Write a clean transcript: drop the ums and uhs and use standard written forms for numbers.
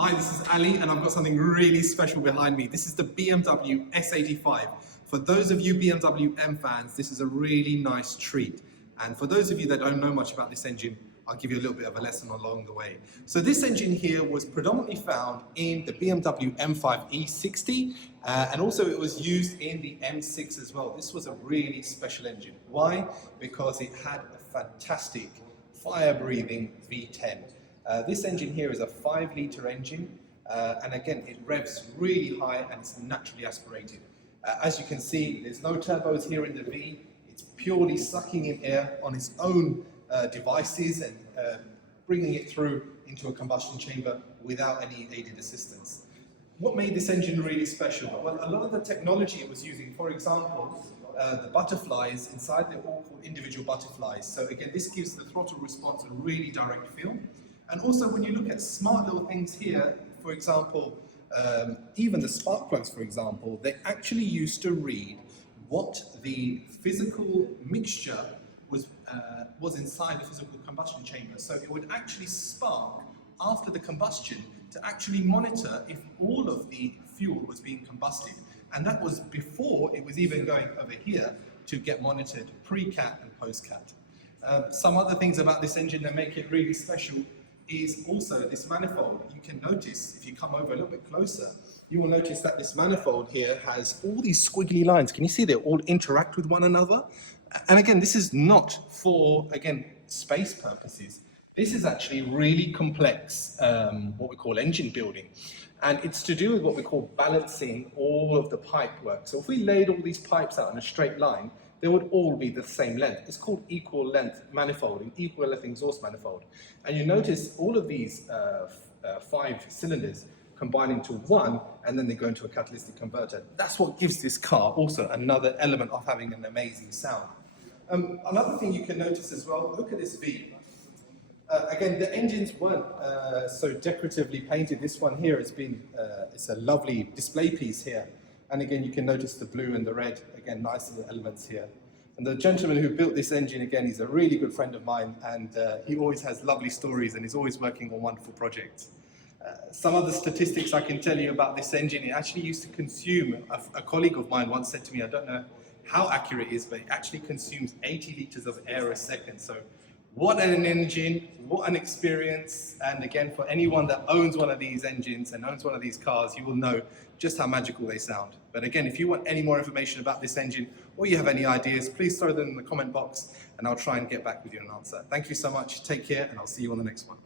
Hi, this is Ali, and I've got something really special behind me. This is the BMW S85. For those of you BMW M fans, this is a really nice treat. And for those of you that don't know much about this engine, I'll give you a little bit of a lesson along the way. So this engine here was predominantly found in the BMW M5 E60, and also it was used in the M6 as well. This was a really special engine. Why? Because it had a fantastic fire-breathing V10. This engine here is a 5-litre engine, and again, it revs really high and it's naturally aspirated. As you can see, there's no turbos here in the V. It's purely sucking in air on its own devices and bringing it through into a combustion chamber without any aided assistance. What made this engine really special? Well, a lot of the technology it was using, for example, the butterflies inside, they're all called individual butterflies. So again, this gives the throttle response a really direct feel. And also when you look at smart little things here, for example, even the spark plugs, for example, they actually used to read what the physical mixture was inside the physical combustion chamber. So it would actually spark after the combustion to actually monitor if all of the fuel was being combusted. And that was before it was even going over here to get monitored pre-cat and post-cat. Some other things about this engine that make it really special is also this manifold. You can notice, if you come over a little bit closer, you will notice that this manifold here has all these squiggly lines. Can you see they all interact with one another? And again, this is not for, again, space purposes. This is actually really complex, what we call engine building. And it's to do with what we call balancing all of the pipe work. So if we laid all these pipes out in a straight line, they would all be the same length. It's called equal length manifolding, equal length exhaust manifold. And you notice all of these 5 cylinders combine into one, and then they go into a catalytic converter. That's what gives this car also another element of having an amazing sound. Another thing you can notice as well, look at this V. Again, the engines weren't so decoratively painted. This one here has been, it's a lovely display piece here. And again, you can notice the blue and the red, again, nice little elements here. And the gentleman who built this engine, again, he's a really good friend of mine, and he always has lovely stories and he's always working on wonderful projects. Some other statistics I can tell you about this engine, it actually used to consume, a colleague of mine once said to me, I don't know how accurate it is, but it actually consumes 80 litres of air a second. So what an engine, what an experience. And again, for anyone that owns one of these engines and owns one of these cars, you will know just how magical they sound. But again, if you want any more information about this engine or you have any ideas, please throw them in the comment box and I'll try and get back with you an answer. Thank you so much, take care, and I'll see you on the next one.